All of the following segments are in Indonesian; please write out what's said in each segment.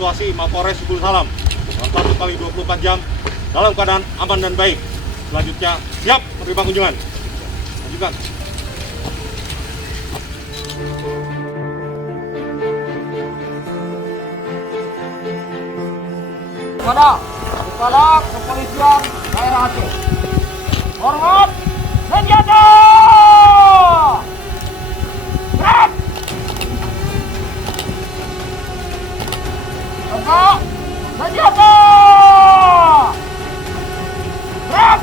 situasi Mapores Sepuluh Salam dalam 1 kali 24 jam dalam keadaan aman dan baik. Selanjutnya siap menerima kunjungan. Lanjutkan. Kepada Kepala Kepolisian Daerah Aceh. Hormat senjata! Gerak! Tegak senjata! Gerak!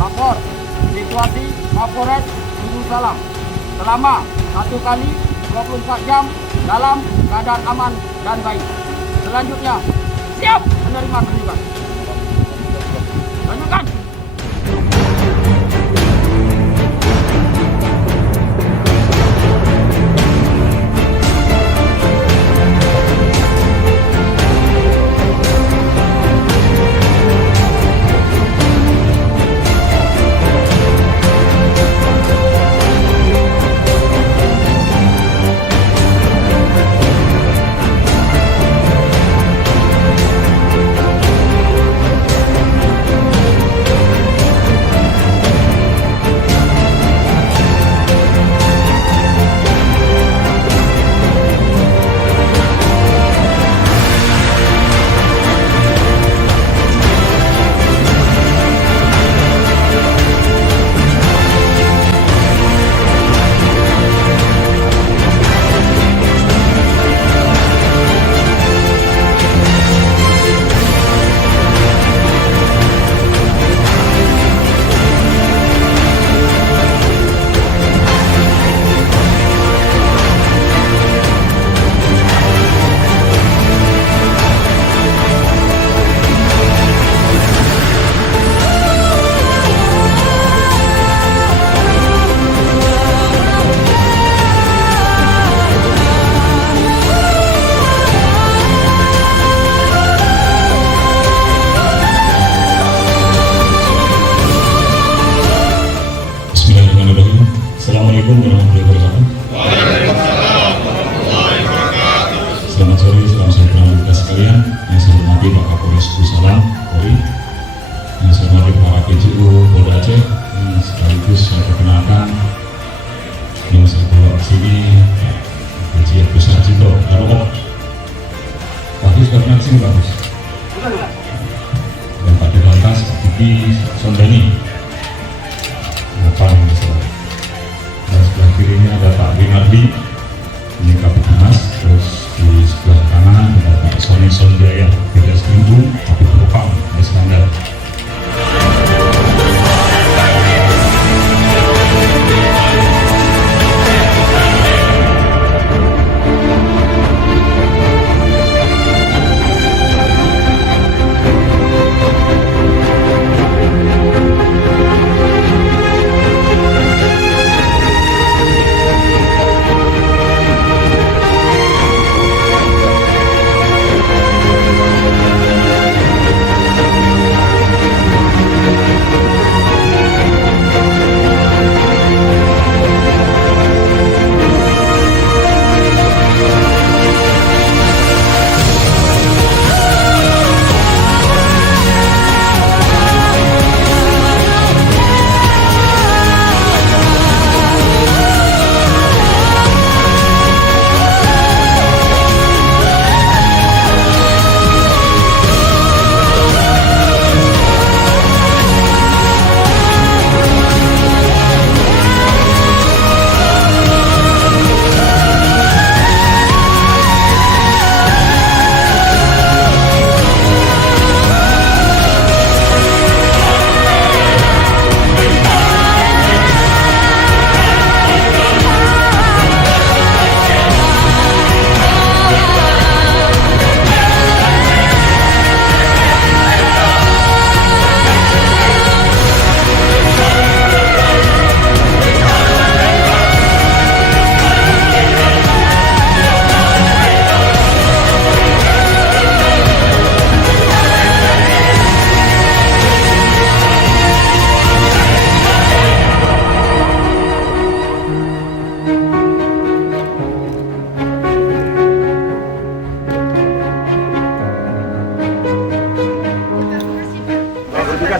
Lapor situasi Mapores Sepuluh Salam selama 1 kali 24 jam dalam keadaan aman dan baik. Selanjutnya siap menerima terlibat. Lanjutkan. Assalamualaikum warahmatullahi wabarakatuh. Selamat sore, salam sejahtera kita sekalian. Yang saya hormati Pak Kapolres Sepuluh Salam, Polri. Yang saya hormati para PJU Polda Aceh. Yang sekaligus saya perkenalkan yang saya bawa ke sini PJ Besar Cito, Garut. Bagus, karena sini bagus. Dan Pak Dewantas, Diki Sondani. Dan sebelah kirinya ada Pak Rinaldi, ini Kapolres. Terus di sebelah kanan ada Pak Soni Sonjaya, Beda Seminggu, Pak Propam, Iskandar.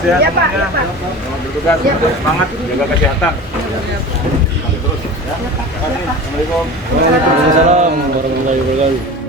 bertugas ya Iya, Pak. semuanya. Iya, Pak. Selamat bertugas, Iya, Pak. semangat, jaga kesehatan. Terus ya. Terima kasih. Assalamualaikum. Waalaikumsalam warahmatullahi wabarakatuh.